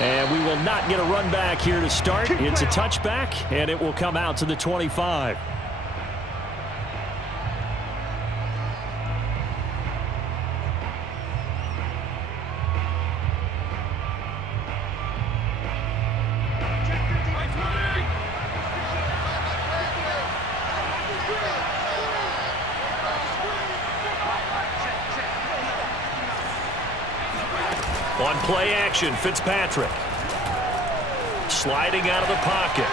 And we will not get a run back here to start. It's a touchback, and it will come out to the 25. On play action, Fitzpatrick. Sliding out of the pocket.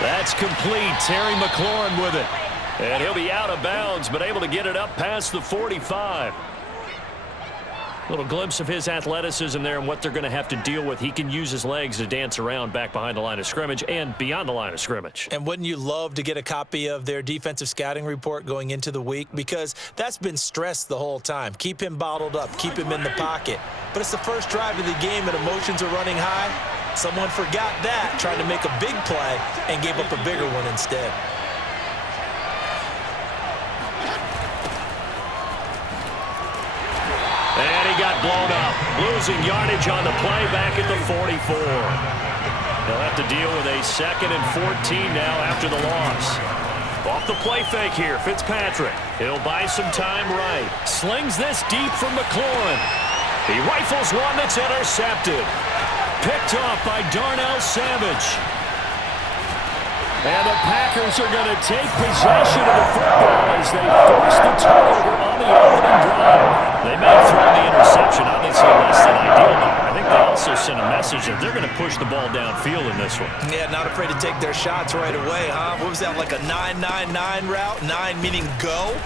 That's complete. Terry McLaurin with it. And he'll be out of bounds, but able to get it up past the 45. Little glimpse of his athleticism there and what they're going to have to deal with. He can use his legs to dance around back behind the line of scrimmage and beyond the line of scrimmage. And wouldn't you love to get a copy of their defensive scouting report going into the week? Because that's been stressed the whole time. Keep him bottled up. Keep him in the pocket. But it's the first drive of the game and emotions are running high. Someone forgot that, trying to make a big play and gave up a bigger one instead. And he got blown up, losing yardage on the play back at the 44. He'll have to deal with a 2nd and 14 now after the loss. Off the play fake here, Fitzpatrick. He'll buy some time right. Slings this deep from McLaurin. He rifles one that's intercepted. Picked off by Darnell Savage. And the Packers are going to take possession of the football as they force the turnover on the opening drive. They may have thrown the interception, obviously less than ideal, but I think they also sent a message that they're going to push the ball downfield in this one. Yeah, not afraid to take their shots right away, huh? What was that, like a 9-9-9 route? 9 meaning go?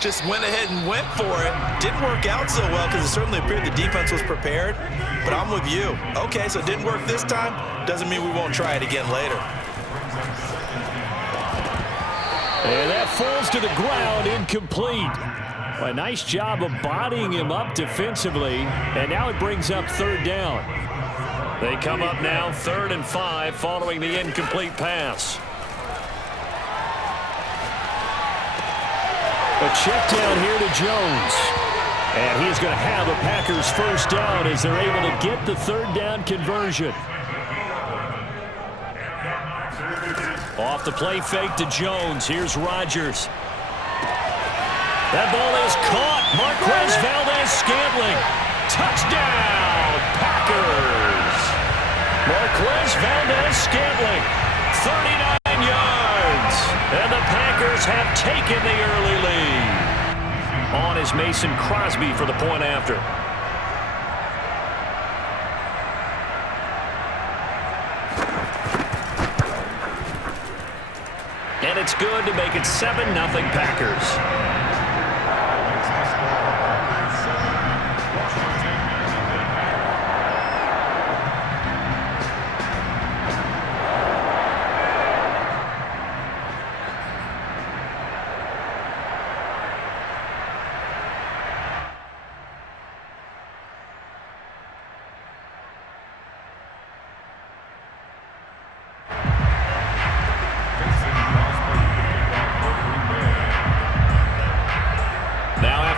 Just went ahead and went for it. Didn't work out so well because it certainly appeared the defense was prepared. But I'm with you. Okay, so it didn't work this time. Doesn't mean we won't try it again later. And that falls to the ground, incomplete. A nice job of bodying him up defensively, and now it brings up 3rd down. They come up now 3rd and 5 following the incomplete pass. A check down here to Jones. And he's going to have a Packers 1st down as they're able to get the 3rd down conversion. Off the play fake to Jones. Here's Rodgers. That ball is caught. Marquez Valdez-Scantling. Touchdown, Packers. Marquez Valdez-Scantling, 39 yards. And the Packers have taken the early lead. On is Mason Crosby for the point after. And it's good to make it 7-0 Packers.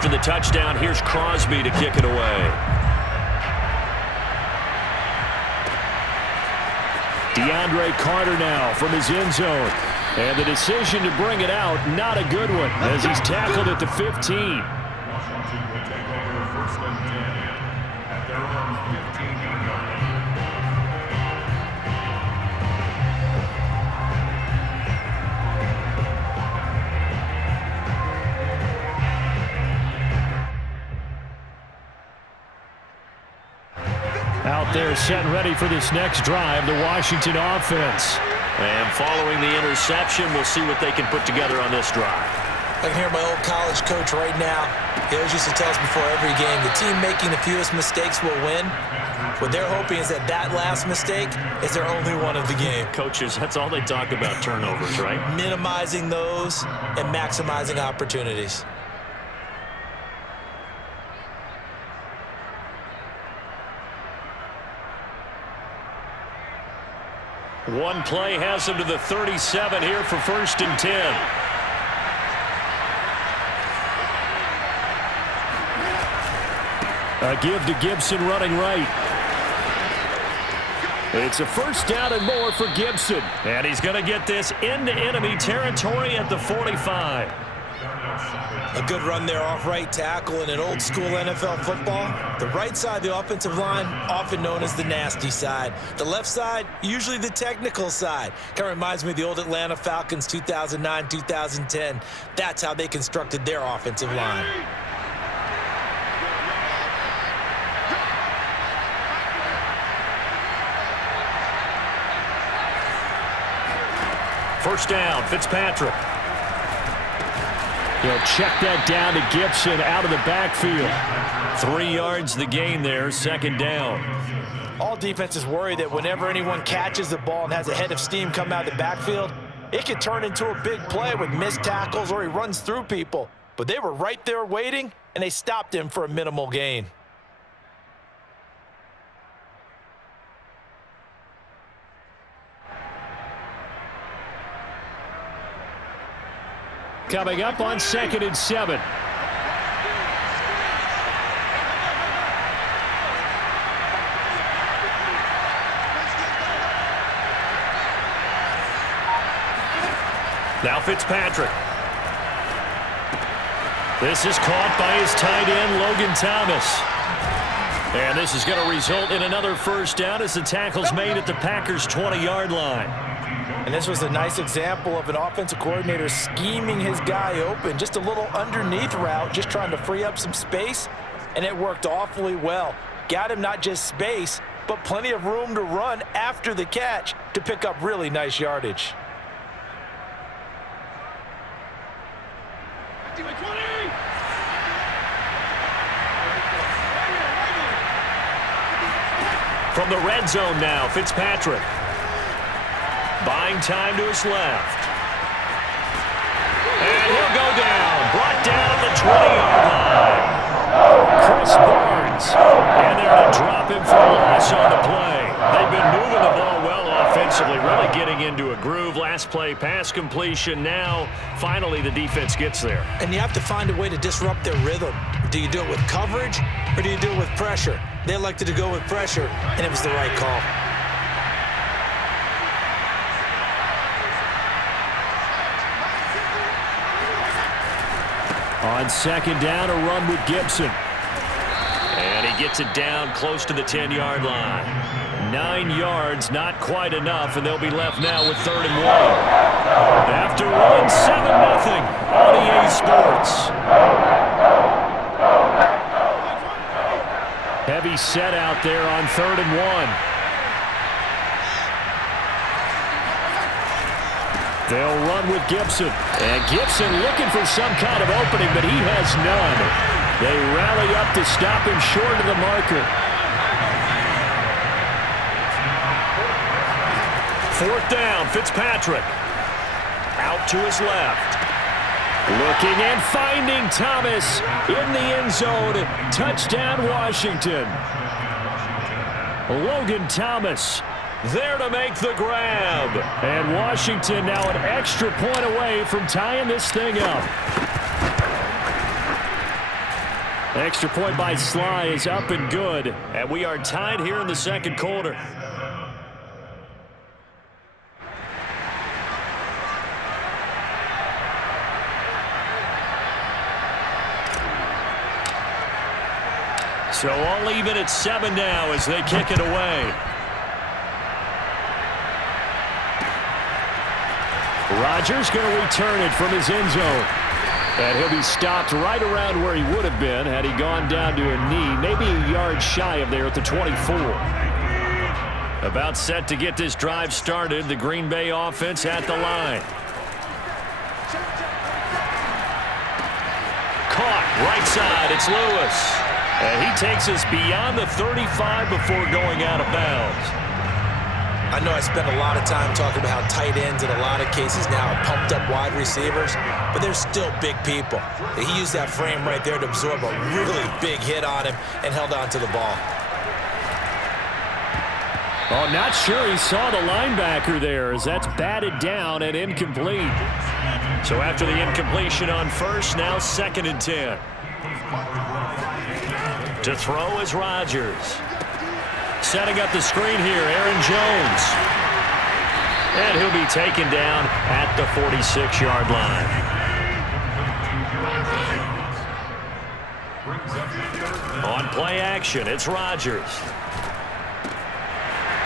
After the touchdown, here's Crosby to kick it away. DeAndre Carter now from his end zone. And the decision to bring it out, not a good one, as he's tackled at the 15. Out there set and ready for this next drive, the Washington offense. And following the interception, we'll see what they can put together on this drive. I can hear my old college coach right now. He always used to tell us before every game, the team making the fewest mistakes will win. What they're hoping is that that last mistake is their only one of the game. Coaches, that's all they talk about, turnovers, right? Minimizing those and maximizing opportunities. One play has him to the 37 here for 1st and 10. A give to Gibson running right. It's a first down and more for Gibson. And he's going to get this into enemy territory at the 45. A good run there off right tackle in an old school NFL football. The right side of the offensive line, often known as the nasty side. The left side, usually the technical side. Kind of reminds me of the old Atlanta Falcons 2009, 2010. That's how they constructed their offensive line. First down, Fitzpatrick. He'll check that down to Gibson out of the backfield. 3 yards the gain there, second down. All defenses worry that whenever anyone catches the ball and has a head of steam come out of the backfield, it could turn into a big play with missed tackles or he runs through people. But they were right there waiting, and they stopped him for a minimal gain. Coming up on 2nd and 7. Now Fitzpatrick. This is caught by his tight end, Logan Thomas. And this is going to result in another first down as the tackle's made at the Packers' 20-yard line. And this was a nice example of an offensive coordinator scheming his guy open. Just a little underneath route, just trying to free up some space. And it worked awfully well. Got him not just space, but plenty of room to run after the catch to pick up really nice yardage. From the red zone now, Fitzpatrick. Buying time to his left. And he'll go down. Brought down at the 20-yard line. Chris Barnes. And they're going to drop him for a loss on the play. They've been moving the ball well offensively, really getting into a groove. Last play, pass completion. Now, finally, the defense gets there. And you have to find a way to disrupt their rhythm. Do you do it with coverage or do you do it with pressure? They elected to go with pressure, and it was the right call. On 2nd down, a run with Gibson. And he gets it down close to the 10-yard line. 9 yards, not quite enough, and they'll be left now with 3rd and 1. After winning 7-0 on EA Sports. Heavy set out there on 3rd and 1. They'll run with Gibson. And Gibson looking for some kind of opening, but he has none. They rally up to stop him short of the marker. 4th down, Fitzpatrick. Out to his left. Looking and finding Thomas in the end zone. Touchdown, Washington. Logan Thomas there to make the grab. And Washington now an extra point away from tying this thing up. Extra point by Sly is up and good. And we are tied here in the 2nd quarter. So all even at 7 now as they kick it away. Rodgers going to return it from his end zone. And he'll be stopped right around where he would have been had he gone down to a knee, maybe a yard shy of there at the 24. About set to get this drive started, the Green Bay offense at the line. Caught right side, it's Lewis. And he takes us beyond the 35 before going out of bounds. I know I spent a lot of time talking about how tight ends in a lot of cases now are pumped up wide receivers, but they're still big people. He used that frame right there to absorb a really big hit on him and held on to the ball. Oh, not sure he saw the linebacker there as that's batted down and incomplete. So after the incompletion on first, now 2nd and 10. To throw is Rodgers. setting up the screen here. Aaron Jones. And he'll be taken down at the 46-yard line. On play action, it's Rodgers.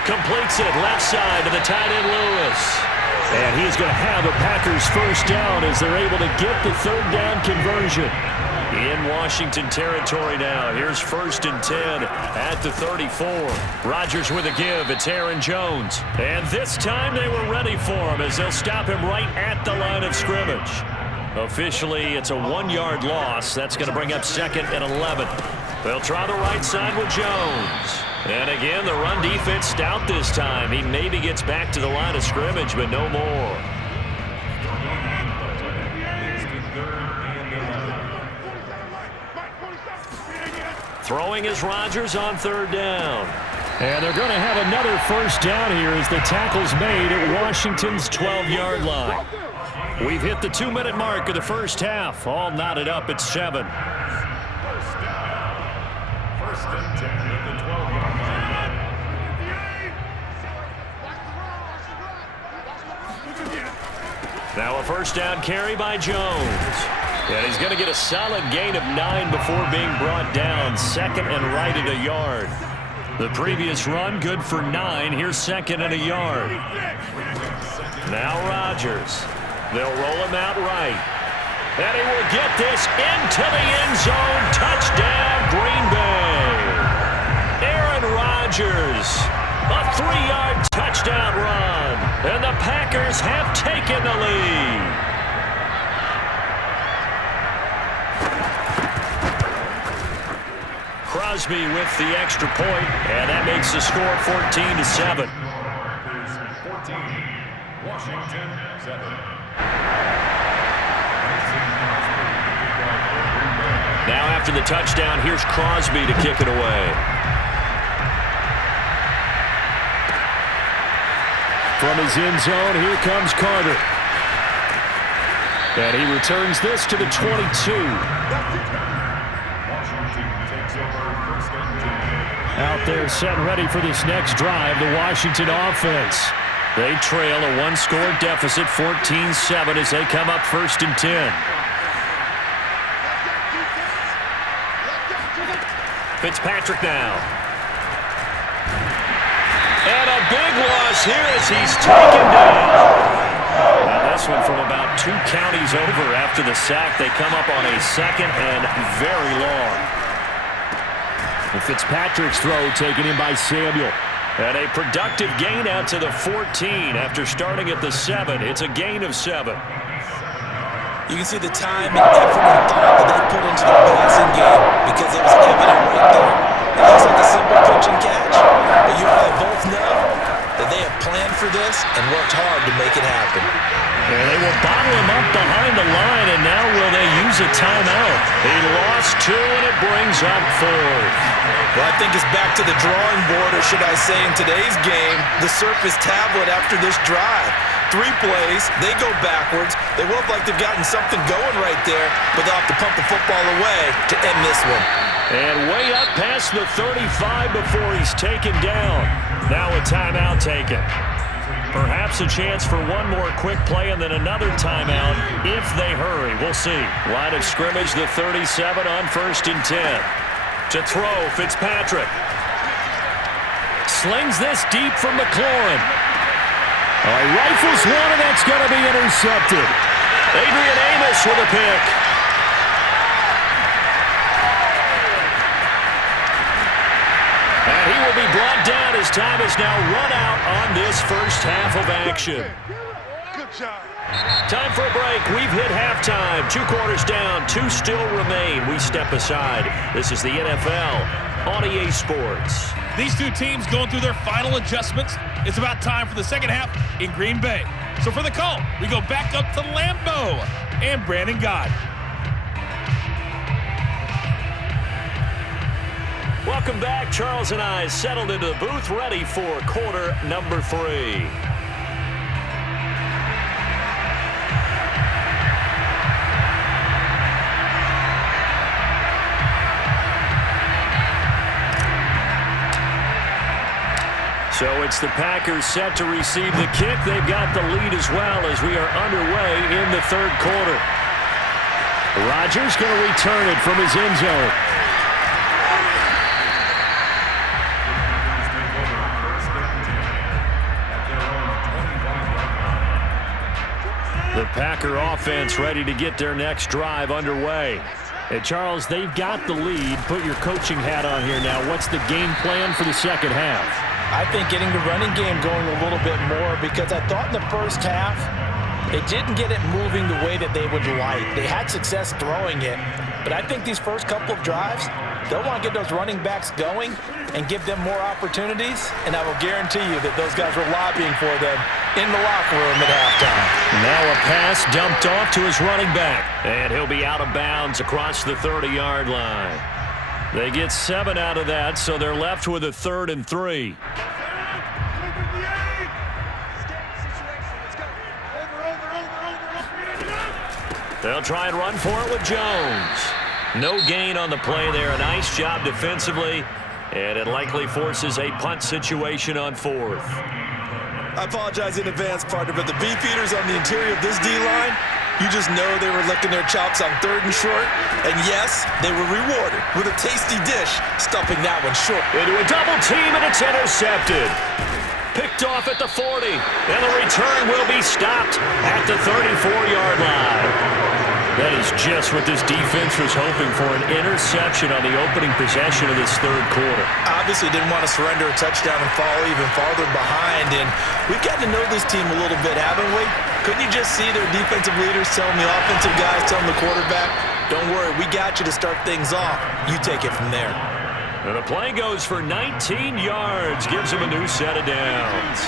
Completes it left side to the tight end Lewis. And he's going to have a Packers first down as they're able to get the third down conversion. In Washington territory now. Here's 1st and 10 at the 34. Rodgers with a give. It's Aaron Jones. And this time they were ready for him as they'll stop him right at the line of scrimmage. Officially, it's a 1-yard loss. That's going to bring up 2nd and 11. They'll try the right side with Jones. And again, the run defense stout this time. He maybe gets back to the line of scrimmage, but no more. Throwing is Rodgers on 3rd down. And they're going to have another first down here as the tackle's made at Washington's 12-yard line. We've hit the 2-minute mark of the first half. All knotted up at 7. First and 10 at the 12-yard line. Now a first down carry by Jones. And he's going to get a solid gain of 9 before being brought down. 2nd and right at a yard. The previous run good for 9. Here's 2nd and a yard. Now Rodgers. They'll roll him out right. And he will get this into the end zone. Touchdown, Green Bay. Aaron Rodgers. A 3-yard touchdown run. And the Packers have taken the lead. Crosby with the extra point, and that makes the score 14-7. 14, Washington 7. Now after the touchdown, here's Crosby to kick it away. From his end zone, here comes Carter. And he returns this to the 22. Out there set and ready for this next drive, the Washington offense. They trail a 1-score deficit, 14-7 as they come up 1st and 10. Fitzpatrick now. And a big loss here as he's taken down. Now this one from about 2 counties over after the sack. They come up on a 2nd and very long. And Fitzpatrick's throw taken in by Samuel. And a productive gain out to the 14 after starting at the 7. It's a gain of 7. You can see the time and effort and thought that they put into the passing game because it was evident right there. It looks like a simple pitch and catch, but you and I both know that they have planned for this and worked hard to make it happen. And they will bottle him up behind the line, and now will they use a timeout? He lost 2, and it brings up 4th. Well, I think it's back to the drawing board, or should I say in today's game, the Surface tablet after this drive. 3 plays, they go backwards. They look like they've gotten something going right there, but they'll have to pump the football away to end this one. And way up past the 35 before he's taken down. Now a timeout taken. Perhaps a chance for one more quick play and then another timeout if they hurry. We'll see. Line of scrimmage, the 37 on 1st and 10. To throw, Fitzpatrick. Slings this deep from McLaurin. Rifles one, and that's going to be intercepted. Adrian Amos with a pick. And he will be brought down as time is now run out on this first half of action. Good job. Time for a break. We've hit halftime. 2 quarters down. 2 still remain. We step aside. This is the NFL on EA Sports. These 2 teams going through their final adjustments. It's about time for the second half in Green Bay. So for the call, we go back up to Lambeau and Brandon Gott. Welcome back. Charles and I settled into the booth ready for quarter number 3. So it's the Packers set to receive the kick. They've got the lead as well as we are underway in the third quarter. Rodgers going to return it from his end zone. The Packer offense ready to get their next drive underway. And Charles, they've got the lead. Put your coaching hat on here now. What's the game plan for the second half? I think getting the running game going a little bit more, because I thought in the first half they didn't get it moving the way that they would like. They had success throwing it, but I think these first couple of drives, they'll want to get those running backs going and give them more opportunities, and I will guarantee you that those guys were lobbying for them in the locker room at halftime. Now a pass dumped off to his running back, and he'll be out of bounds across the 30-yard line. They get 7 out of that, so they're left with a 3rd and 3. They'll try and run for it with Jones. No gain on the play there. A nice job defensively, and it likely forces a punt situation on 4th. I apologize in advance, partner, but the beefeaters on the interior of this D-line, you just know they were licking their chops on 3rd and short. And yes, they were rewarded with a tasty dish, stuffing that one short. Into a double team, and it's intercepted. Picked off at the 40, and the return will be stopped at the 34-yard line. That is just what this defense was hoping for, an interception on the opening possession of this third quarter. Obviously didn't want to surrender a touchdown and fall even farther behind, and we've gotten to know this team a little bit, haven't we? Couldn't you just see their defensive leaders telling the offensive guys, telling the quarterback, don't worry, we got you to start things off. You take it from there. And the play goes for 19 yards, gives them a new set of downs.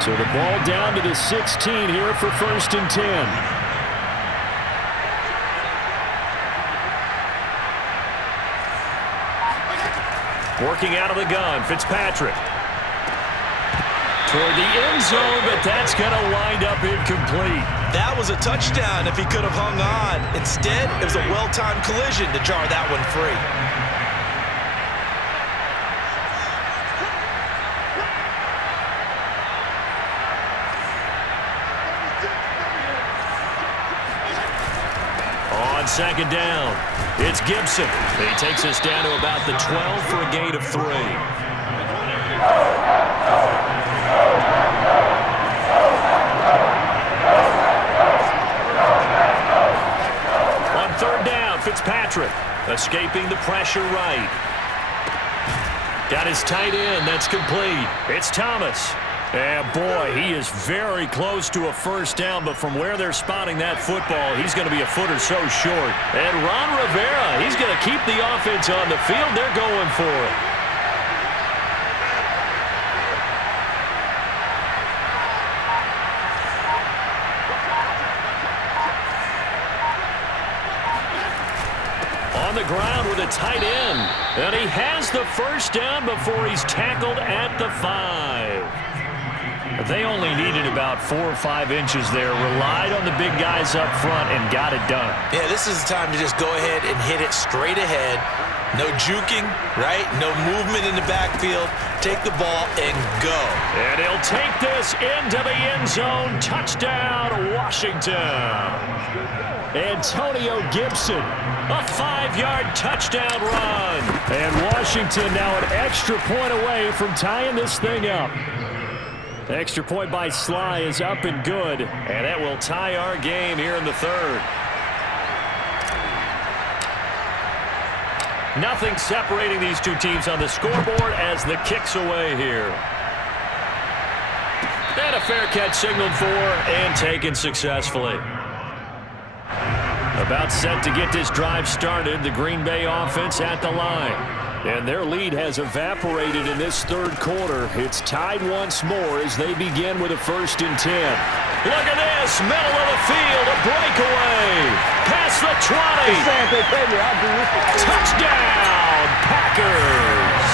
So the ball down to the 16 here for 1st and 10. Working out of the gun, Fitzpatrick. Toward the end zone, but that's going to wind up incomplete. That was a touchdown if he could have hung on. Instead, it was a well-timed collision to jar that one free. On 2nd down, it's Gibson. He takes us down to about the 12 for a gain of 3. On 3rd down, Fitzpatrick escaping the pressure right. Got his tight end. That's complete. It's Thomas. And boy, he is very close to a 1st down, but from where they're spotting that football, he's going to be a foot or so short. And Ron Rivera, he's going to keep the offense on the field. They're going for it. On the ground with a tight end. And he has the 1st down before he's tackled at the 5. They only needed about 4 or 5 inches there, relied on the big guys up front, and got it done. Yeah, this is the time to just go ahead and hit it straight ahead. No juking, right? No movement in the backfield. Take the ball and go. And he'll take this into the end zone. Touchdown, Washington. Antonio Gibson. A 5-yard touchdown run. And Washington now an extra point away from tying this thing up. The extra point by Sly is up and good. And that will tie our game here in the 3rd. Nothing separating these two teams on the scoreboard as the kick's away here. And a fair catch signaled for and taken successfully. About set to get this drive started, the Green Bay offense at the line. And their lead has evaporated in this third quarter. It's tied once more as they begin with a 1st and 10. Look at this, middle of the field, a breakaway. Past the 20. Touchdown, Packers.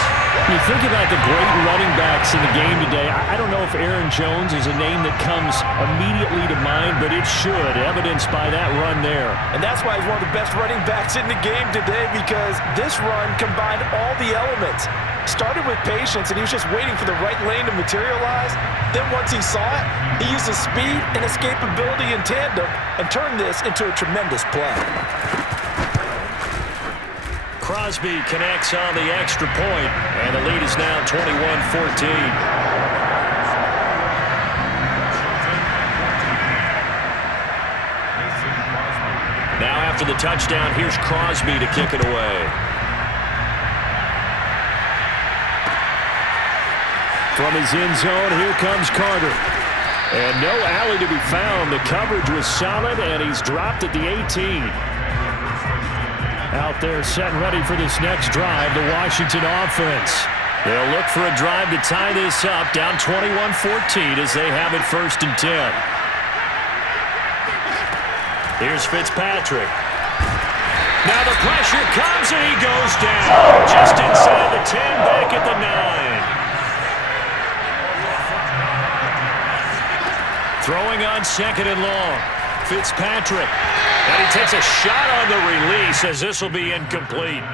You think about the great running backs in the game today. I don't know if Aaron Jones is a name that comes immediately to mind, but it should, evidenced by that run there. And that's why he's one of the best running backs in the game today, because this run combined all the elements. Started with patience, and he was just waiting for the right lane to materialize. Then once he saw it, he used his speed and escapability in tandem and turned this into a tremendous play. Crosby connects on the extra point, and the lead is now 21-14. Now after the touchdown, here's Crosby to kick it away. From his end zone, here comes Carter. And no alley to be found. The coverage was solid, and he's dropped at the 18. Out there set and ready for this next drive, the Washington offense. They'll look for a drive to tie this up, down 21-14 as they have it 1st and 10. Here's Fitzpatrick. Now the pressure comes, and he goes down. Just inside the 10, back at the 9. Throwing on 2nd and long. Fitzpatrick. And he takes a shot on the release as this will be incomplete.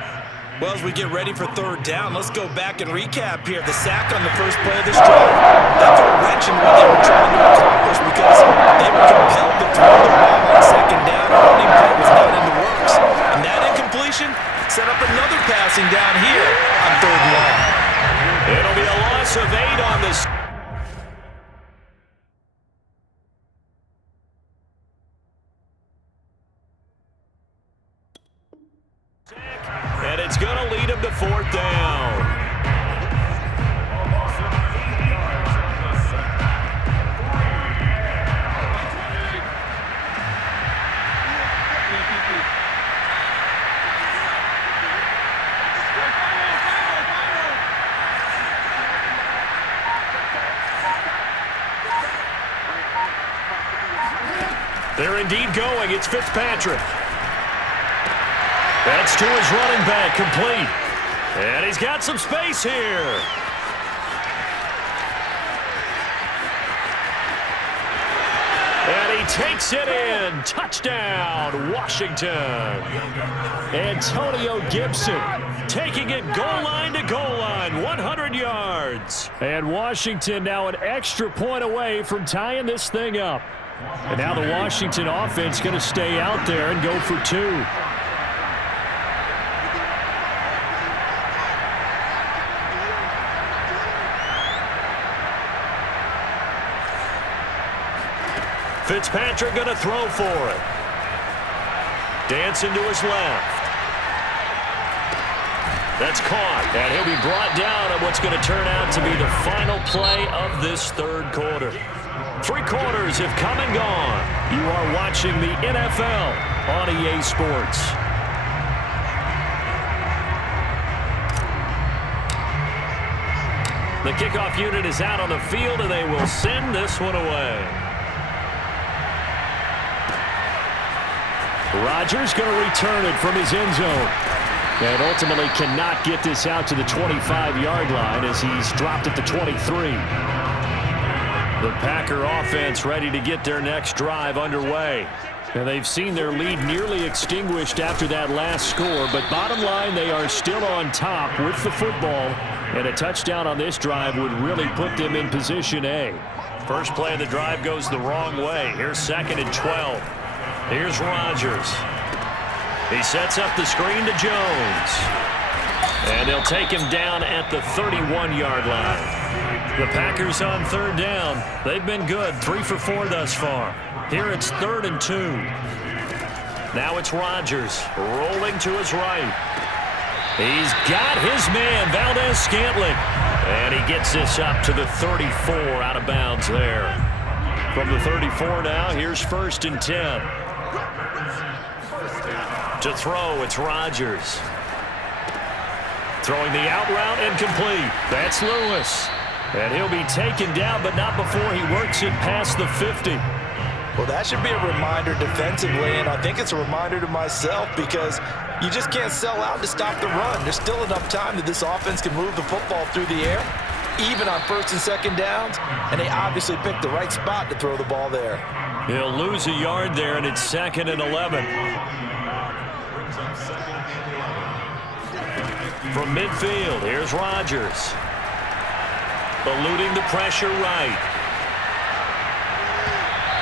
Well, as we get ready for 3rd down, let's go back and recap here. The sack on the first play of this drive. That threw a wrench in what they were trying to accomplish because they were compelled to throw the ball on 2nd down. A running play was not in the works. And that incompletion set up another passing down here on 3rd and long. It'll be a loss of 8 on this. And it's going to lead him to 4th down. They're indeed going. It's Fitzpatrick. That's to his running back, complete. And he's got some space here. And he takes it in. Touchdown, Washington. Antonio Gibson Taking it goal line to goal line, 100 yards. And Washington now an extra point away from tying this thing up. And now the Washington offense going to stay out there and go for 2. Fitzpatrick going to throw for it. Dancing to his left. That's caught, and he'll be brought down at what's going to turn out to be the final play of this 3rd quarter. 3 quarters have come and gone. You are watching the NFL on EA Sports. The kickoff unit is out on the field, and they will send this one away. Rodgers going to return it from his end zone. And ultimately cannot get this out to the 25-yard line as he's dropped at the 23. The Packer offense ready to get their next drive underway. And they've seen their lead nearly extinguished after that last score. But bottom line, they are still on top with the football. And a touchdown on this drive would really put them in position A. First play of the drive goes the wrong way. Here's 2nd and 12. Here's Rodgers. He sets up the screen to Jones. And they'll take him down at the 31-yard line. The Packers on 3rd down. They've been good, 3 for 4 thus far. Here it's 3rd and 2. Now it's Rodgers rolling to his right. He's got his man, Valdez-Scantling. And he gets this up to the 34 out of bounds there. From the 34 now, here's 1st and 10. To throw, it's Rodgers. Throwing the out route incomplete. That's Lewis. And he'll be taken down, but not before he works it past the 50. Well, that should be a reminder defensively, and I think it's a reminder to myself because you just can't sell out to stop the run. There's still enough time that this offense can move the football through the air, even on first and second downs, and they obviously picked the right spot to throw the ball there. He'll lose a yard there, and it's 2nd and 11. From midfield, here's Rodgers. Eluding the pressure right.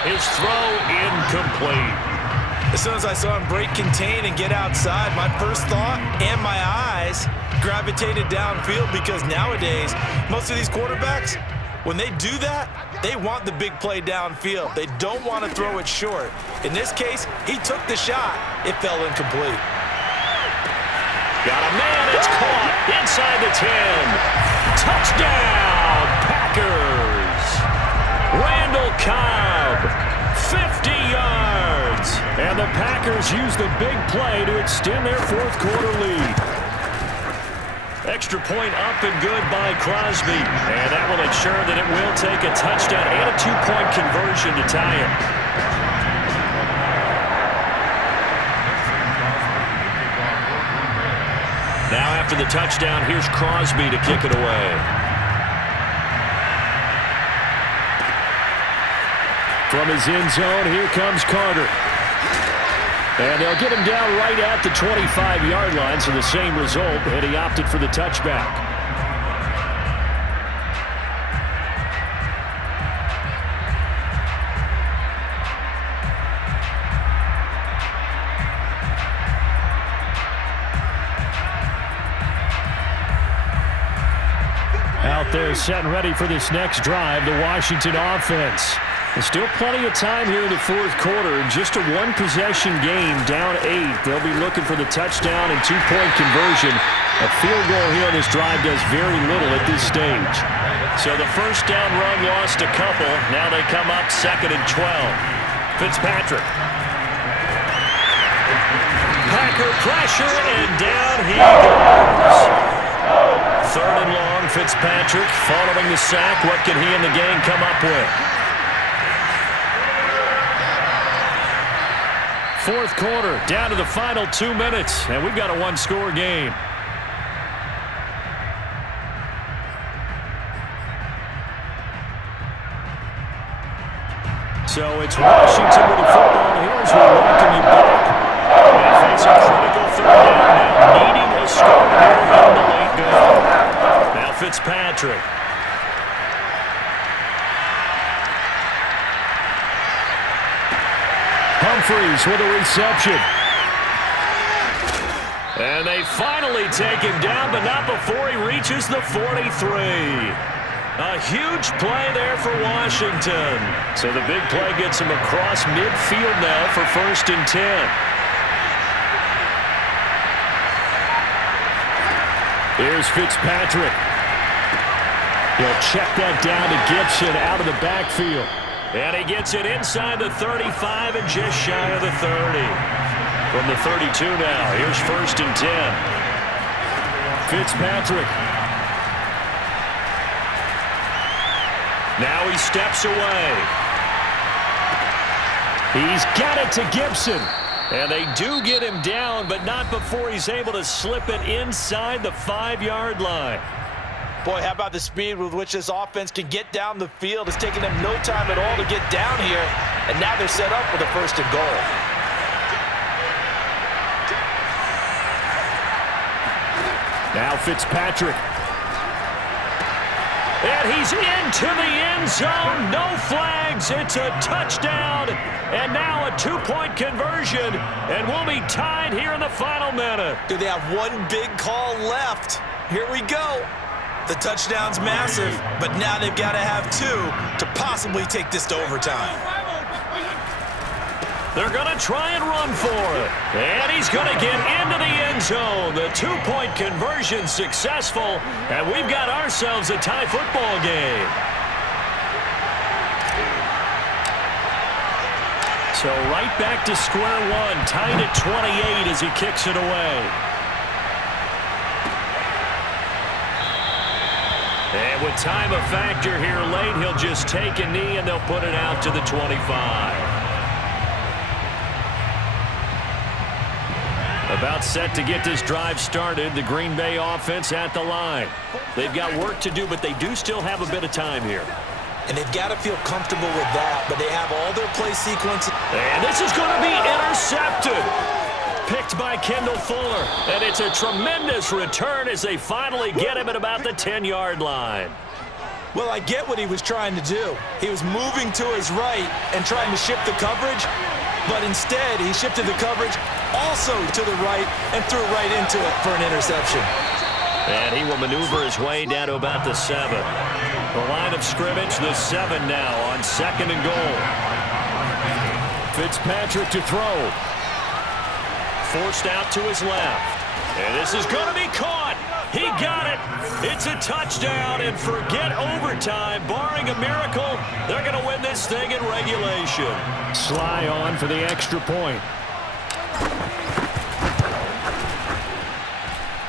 His throw incomplete. As soon as I saw him break contain and get outside, my first thought and my eyes gravitated downfield because nowadays, most of these quarterbacks, when they do that, they want the big play downfield. They don't want to throw it short. In this case, he took the shot. It fell incomplete. Got a man. It's caught inside the 10. Touchdown, Packers. Randall Cobb, 50 yards. And the Packers use the big play to extend their fourth quarter lead. Extra point up and good by Crosby. And that will ensure that it will take a touchdown and a 2-point conversion to tie it. Now after the touchdown, here's Crosby to kick it away. From his end zone, here comes Carter. And they'll get him down right at the 25-yard line, so the same result, and he opted for the touchback. Out there set and ready for this next drive, the Washington offense. There's still plenty of time here in the fourth quarter. Just a one-possession game, down 8. They'll be looking for the touchdown and 2-point conversion. A field goal here on this drive does very little at this stage. So the first down run lost a couple. Now they come up 2nd and 12. Fitzpatrick. Packer pressure, and down he goes. 3rd and long, Fitzpatrick following the sack. What can he and the gang come up with? Fourth quarter, down to the final 2 minutes, and we've got a one-score game. So it's Washington with the football. Here's where we welcome you back. They face a critical 3rd down now, needing a score here in the late going. Now Fitzpatrick. Humphreys with a reception. And they finally take him down, but not before he reaches the 43. A huge play there for Washington. So the big play gets him across midfield now for 1st and 10. Here's Fitzpatrick. He'll check that down to Gibson out of the backfield. And he gets it inside the 35 and just shy of the 30. From the 32 now, here's 1st and 10. Fitzpatrick. Now he steps away. He's got it to Gibson. And they do get him down, but not before he's able to slip it inside the 5-yard line. Boy, how about the speed with which this offense can get down the field? It's taken them no time at all to get down here, and now they're set up with a 1st and goal. Now Fitzpatrick. And he's into the end zone. No flags. It's a touchdown. And now a 2-point conversion. And we'll be tied here in the final minute. Do they have one big call left? Here we go. The touchdown's massive, but now they've got to have 2 to possibly take this to overtime. They're going to try and run for it. And he's going to get into the end zone. The 2-point conversion successful, and we've got ourselves a tie football game. So right back to square one, tied at 28 as he kicks it away. And with time a factor here late, he'll just take a knee and they'll put it out to the 25. About set to get this drive started, the Green Bay offense at the line. They've got work to do, but they do still have a bit of time here. And they've got to feel comfortable with that, but they have all their play sequence. And this is going to be intercepted. Picked by Kendall Fuller. And it's a tremendous return as they finally get him at about the 10-yard line. Well, I get what he was trying to do. He was moving to his right and trying to shift the coverage, but instead he shifted the coverage also to the right and threw right into it for an interception. And he will maneuver his way down to about the 7. The line of scrimmage, the 7 now on 2nd and goal. Fitzpatrick to throw. Forced out to his left. And this is going to be caught. He got it. It's a touchdown, and forget overtime. Barring a miracle, they're going to win this thing in regulation. Sly on for the extra point.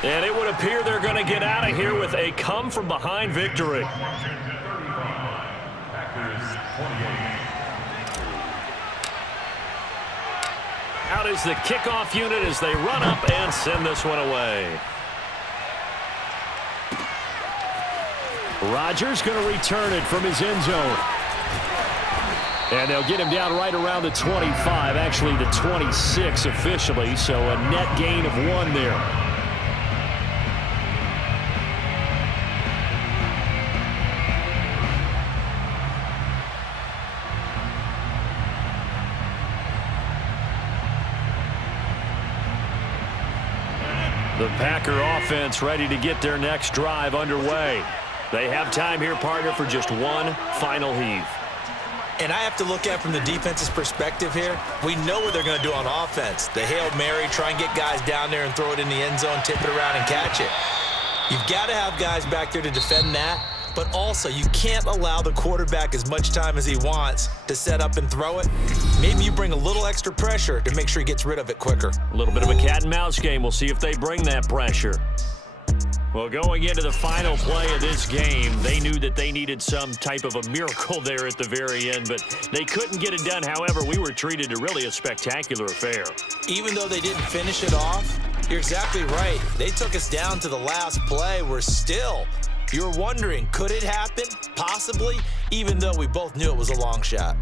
And it would appear they're going to get out of here with a come-from-behind victory. Out is the kickoff unit as they run up and send this one away. Rodgers going to return it from his end zone. And they'll get him down right around the 25, actually the 26 officially, so a net gain of 1 there. The Packer offense ready to get their next drive underway. They have time here, partner, for just one final heave. And I have to look at it from the defense's perspective here. We know what they're going to do on offense. The Hail Mary, try and get guys down there and throw it in the end zone, tip it around and catch it. You've got to have guys back there to defend that, but also you can't allow the quarterback as much time as he wants to set up and throw it. Maybe you bring a little extra pressure to make sure he gets rid of it quicker. A little bit of a cat and mouse game. We'll see if they bring that pressure. Well, going into the final play of this game, they knew that they needed some type of a miracle there at the very end, but they couldn't get it done. However, we were treated to really a spectacular affair. Even though they didn't finish it off, you're exactly right. They took us down to the last play. We're still, you're wondering, could it happen? Possibly, even though we both knew it was a long shot.